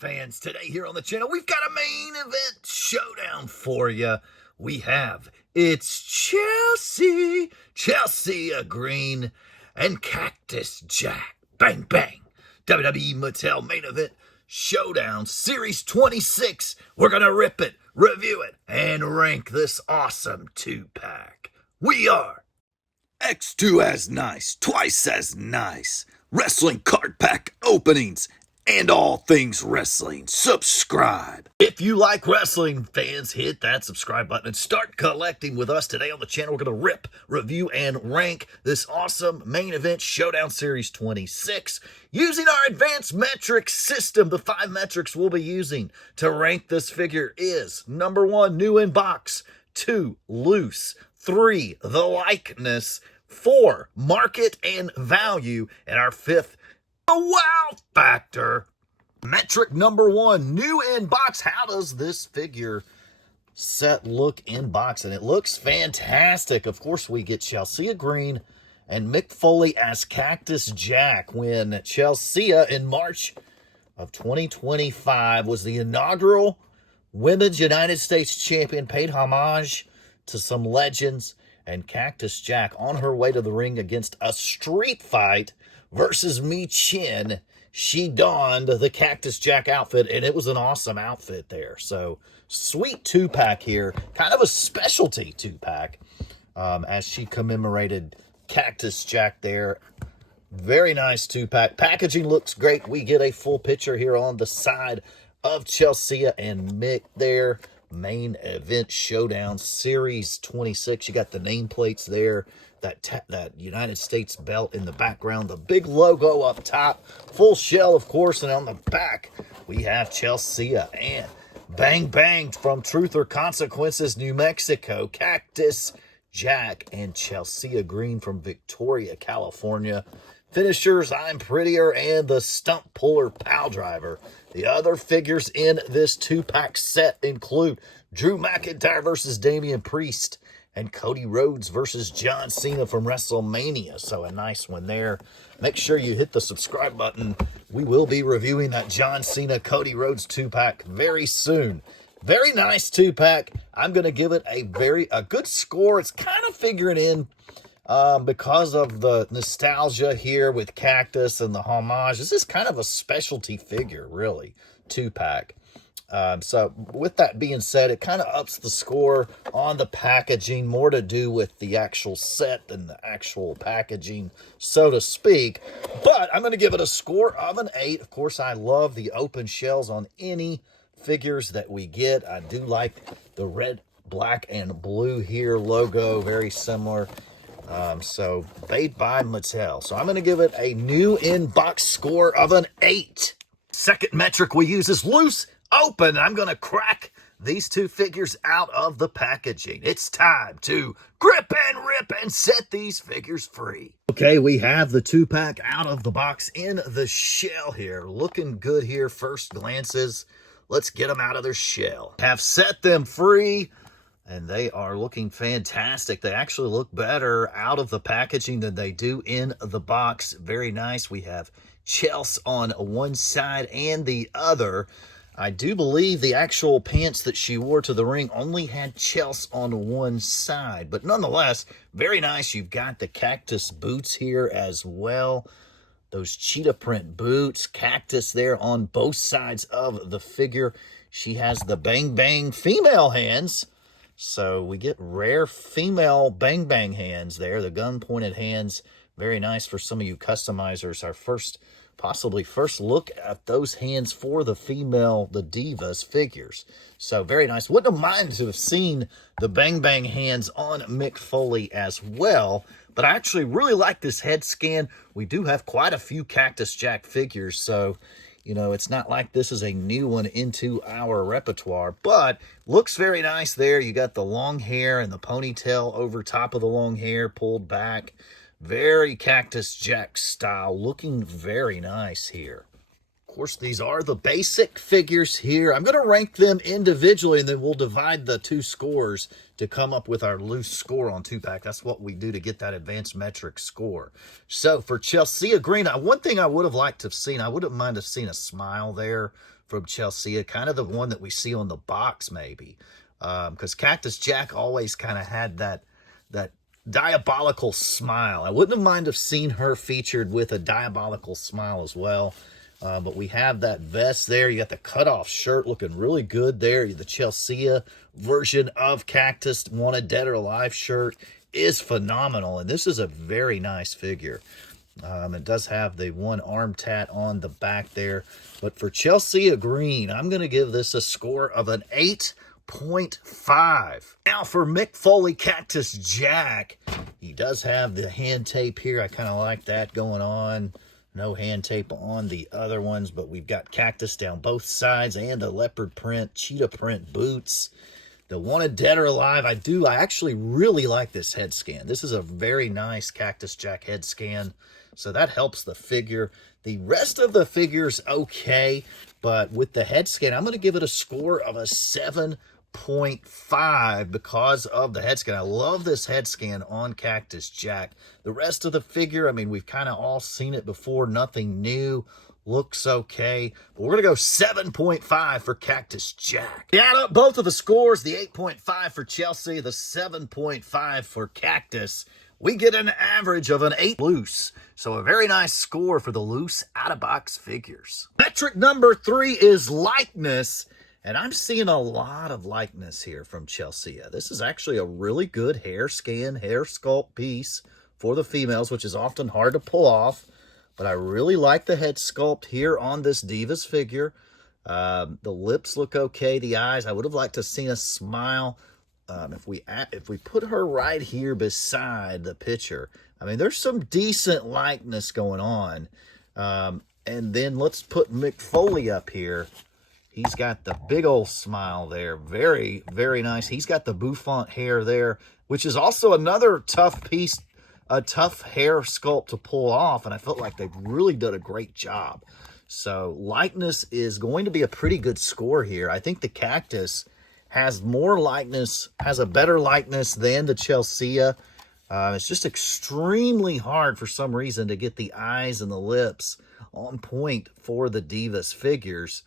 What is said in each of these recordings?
fans, today here on the channel, we've got a main event showdown for you. It's Chelsea Green, and Cactus Jack. Bang, bang. WWE Mattel main event showdown, series 26. We're going to rip it, review it, and rank this awesome 2-pack. We are X2 as nice, twice as nice. Wrestling card pack openings and all things wrestling. Subscribe. If you like wrestling, fans, hit that subscribe button and start collecting with us. Today on the channel, we're going to rip, review, and rank this awesome main event showdown series 26 using our advanced metric system. The 5 metrics we'll be using to rank this figure is: number 1, new in box; 2, loose; 3, the likeness; 4, market and value; and our 5th, the wow factor. Metric number 1, new in box. How does this figure set look in box? And it looks fantastic. Of course, we get Chelsea Green and Mick Foley as Cactus Jack, when Chelsea in March of 2025 was the inaugural Women's United States Champion, paid homage to some legends, and Cactus Jack on her way to the ring against a street fight versus Mi Chin. She donned the Cactus Jack outfit, and it was an awesome outfit there. So, sweet 2-pack here. Kind of a specialty 2-pack as she commemorated Cactus Jack there. Very nice 2-pack. Packaging looks great. We get a full picture here on the side of Chelsea and Mick there. Main event showdown series 26. You got the nameplates there, that United States belt in the background, the big logo up top, full shell, of course, and on the back we have Chelsea and Bang Bang from Truth or Consequences, New Mexico, Cactus Jack, and Chelsea Green from Victoria, California. Finishers, I'm Prettier, and the Stump Puller Pal Driver. The other figures in this 2-pack set include Drew McIntyre versus Damian Priest, and Cody Rhodes versus John Cena from WrestleMania. So a nice one there. Make sure you hit the subscribe button. We will be reviewing that John Cena Cody Rhodes 2-pack very soon. Very nice 2-pack. I'm going to give it a good score. It's kind of figuring in because of the nostalgia here with Cactus and the homage. This is kind of a specialty figure, really, 2-pack. So with that being said, it kind of ups the score on the packaging, more to do with the actual set than the actual packaging, so to speak. But I'm going to give it a score of an 8. Of course, I love the open shells on any figures that we get. I do like the red, black, and blue here logo, very similar. So made by Mattel. So I'm going to give it a new in-box score of an 8. Second metric we use is loose open. I'm going to crack these 2 figures out of the packaging. It's time to grip and rip and set these figures free. Okay, we have the 2-pack out of the box in the shell here. Looking good here, first glances. Let's get them out of their shell. Have set them free, and they are looking fantastic. They actually look better out of the packaging than they do in the box. Very nice. We have Chelsea on one side and the other. I do believe the actual pants that she wore to the ring only had Chelsea on one side. But nonetheless, very nice. You've got the Cactus boots here as well. Those cheetah print boots. Cactus there on both sides of the figure. She has the Bang Bang female hands. So we get rare female Bang Bang hands there. The gun-pointed hands. Very nice for some of you customizers. Our possibly first look at those hands for the female, the Divas figures. So very nice. Wouldn't have minded to have seen the Bang Bang hands on Mick Foley as well. But I actually really like this head scan. We do have quite a few Cactus Jack figures, so you know, it's not like this is a new one into our repertoire, but looks very nice there. You got the long hair and the ponytail over top of the long hair pulled back. Very Cactus Jack style, looking very nice here. Of course, these are the basic figures here. I'm going to rank them individually, and then we'll divide the 2 scores to come up with our loose score on 2-pack. That's what we do to get that advanced metric score. So for Chelsea Green, one thing I would have liked to have seen, I wouldn't mind to have seen a smile there from Chelsea, kind of the one that we see on the box maybe. Because Cactus Jack always kind of had that diabolical smile. I wouldn't have minded have seen her featured with a diabolical smile as well. But we have that vest there. You got the cutoff shirt looking really good there. The Chelsea version of Cactus Wanted Dead or Alive shirt is phenomenal. And this is a very nice figure. It does have the one arm tat on the back there. But for Chelsea Green, I'm going to give this a score of an 8.5. Now for Mick Foley Cactus Jack, he does have the hand tape here. I kind of like that going on. No hand tape on the other ones, but we've got Cactus down both sides and a leopard print, cheetah print boots. The Wanted Dead or Alive, I actually really like this head scan. This is a very nice Cactus Jack head scan, so that helps the figure. The rest of the figure's okay, but with the head scan, I'm going to give it a score of a 7.5 because of the head scan. I love this head scan on Cactus Jack. The rest of the figure, I mean, we've kind of all seen it before. Nothing new. Looks okay. But we're going to go 7.5 for Cactus Jack. Add up both of the scores, the 8.5 for Chelsea, the 7.5 for Cactus. We get an average of an 8 loose. So a very nice score for the loose out-of-box figures. Metric number 3 is likeness. And I'm seeing a lot of likeness here from Chelsea. This is actually a really good hair scan, hair sculpt piece for the females, which is often hard to pull off. But I really like the head sculpt here on this Divas figure. The lips look okay. The eyes, I would have liked to have seen a smile. If we put her right here beside the picture, I mean, there's some decent likeness going on. And then let's put Mick Foley up here. He's got the big old smile there. Very, very nice. He's got the bouffant hair there, which is also another tough piece, a tough hair sculpt to pull off. And I felt like they've really done a great job. So likeness is going to be a pretty good score here. I think the Cactus has more likeness, has a better likeness than the Chelsea. It's just extremely hard for some reason to get the eyes and the lips on point for the Divas figures.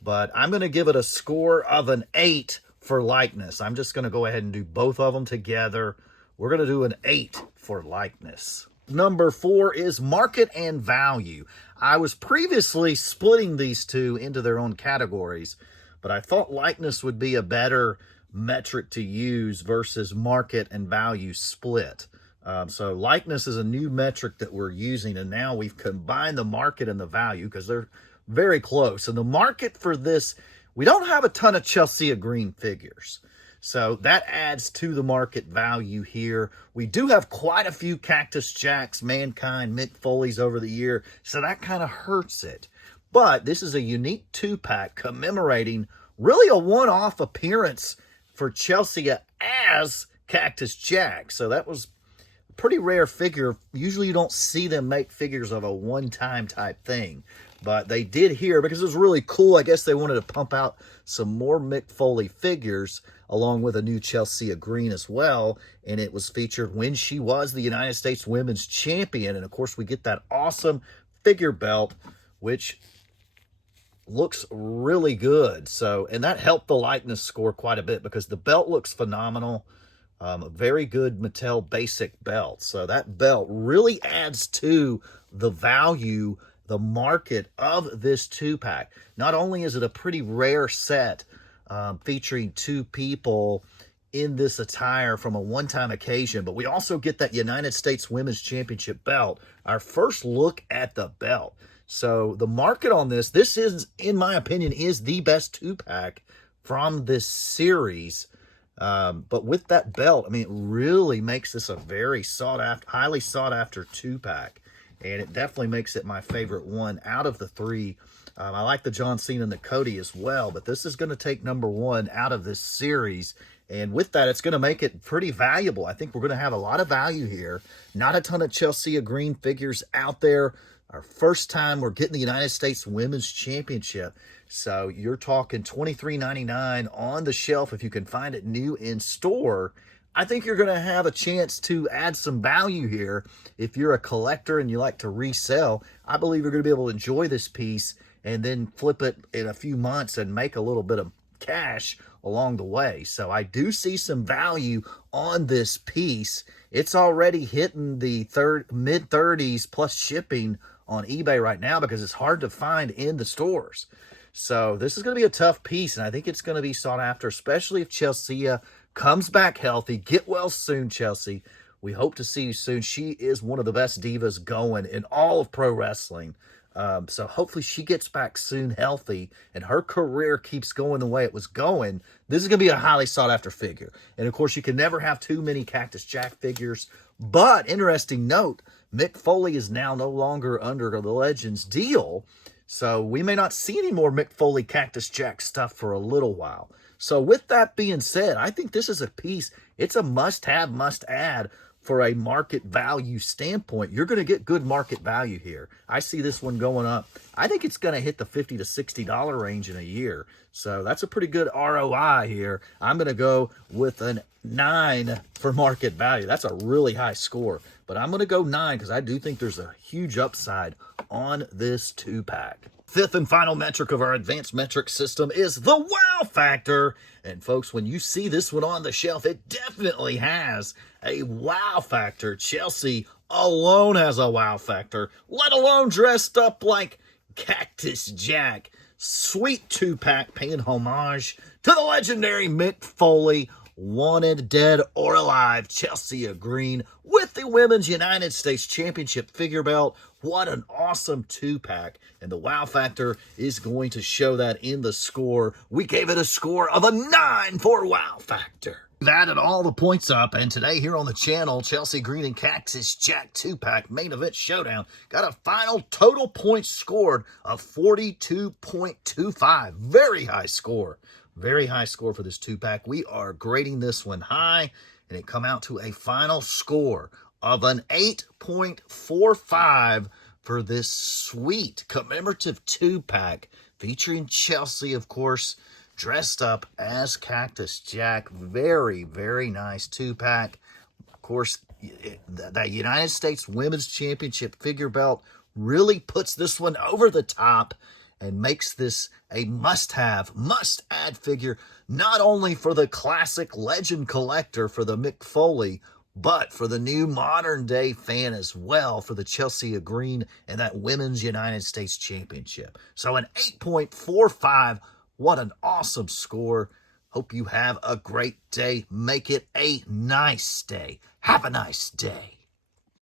But I'm going to give it a score of an 8 for likeness. I'm just going to go ahead and do both of them together. We're going to do an 8 for likeness. Number 4 is market and value. I was previously splitting these two into their own categories, but I thought likeness would be a better metric to use versus market and value split. So likeness is a new metric that we're using, and now we've combined the market and the value because they're very close. And the market for this, we don't have a ton of Chelsea Green figures. So that adds to the market value here. We do have quite a few Cactus Jacks, Mankind, Mick Foleys over the year. So that kind of hurts it. But this is a unique 2-pack commemorating really a one-off appearance for Chelsea as Cactus Jack. So that was a pretty rare figure. Usually you don't see them make figures of a one-time type thing. But they did here because it was really cool. I guess they wanted to pump out some more Mick Foley figures along with a new Chelsea Green as well. And it was featured when she was the United States Women's Champion. And, of course, we get that awesome figure belt, which looks really good. So, and that helped the likeness score quite a bit because the belt looks phenomenal. A very good Mattel basic belt. So that belt really adds to the value, the market of this 2-pack. Not only is it a pretty rare set featuring 2 people in this attire from a one-time occasion, but we also get that United States Women's Championship belt, our first look at the belt. So the market on this is, in my opinion, is the best 2-pack from this series. But with that belt, I mean, it really makes this a very highly sought-after 2-pack. And it definitely makes it my favorite one out of the 3. I like the John Cena and the Cody as well, but this is going to take number 1 out of this series. And with that, it's going to make it pretty valuable. I think we're going to have a lot of value here. Not a ton of Chelsea Green figures out there. Our first time we're getting the United States Women's Championship. So you're talking $23.99 on the shelf if you can find it new in store. I think you're going to have a chance to add some value here. If you're a collector and you like to resell, I believe you're going to be able to enjoy this piece and then flip it in a few months and make a little bit of cash along the way. So I do see some value on this piece. It's already hitting the mid 30s plus shipping on eBay right now because it's hard to find in the stores. So this is going to be a tough piece, and I think it's going to be sought after, especially if Chelsea comes back healthy. Get well soon, Chelsea. We hope to see you soon. She is one of the best divas going in all of pro wrestling. So hopefully she gets back soon healthy and her career keeps going the way it was going. This is going to be a highly sought after figure. And of course, you can never have too many Cactus Jack figures. But interesting note, Mick Foley is now no longer under the Legends deal. So we may not see any more Mick Foley Cactus Jack stuff for a little while. So with that being said, I think this is a piece. It's a must-have, must-add for a market value standpoint. You're going to get good market value here. I see this one going up. I think it's going to hit the $50 to $60 range in a year. So that's a pretty good ROI here. I'm going to go with a 9 for market value. That's a really high score. But I'm going to go 9 because I do think there's a huge upside on this 2-pack. Fifth and final metric of our advanced metric system is the wow factor. And folks, when you see this one on the shelf, it definitely has a wow factor. Chelsea alone has a wow factor, let alone dressed up like Cactus Jack. Sweet 2-pack paying homage to the legendary Mick Foley, wanted dead or alive, Chelsea Green with the Women's United States Championship figure belt. What an awesome 2-pack. And the wow factor is going to show that in the score. We gave it a score of a 9 for wow factor. We've added all the points up, and today here on the channel, Chelsea Green and Cactus Jack 2-pack main event showdown got a final total points scored of 42.25. Very high score. Very high score for this 2-pack. We are grading this one high, and it come out to a final score of an 8.45 for this sweet commemorative 2-pack featuring Chelsea, of course, dressed up as Cactus Jack. Very, very nice 2-pack. Of course, that United States Women's Championship figure belt really puts this one over the top and makes this a must-have, must-add figure, not only for the classic legend collector for the Mick Foley, but for the new modern-day fan as well for the Chelsea Green and that Women's United States Championship. So an 8.45, what an awesome score. Hope you have a great day. Make it a nice day. Have a nice day.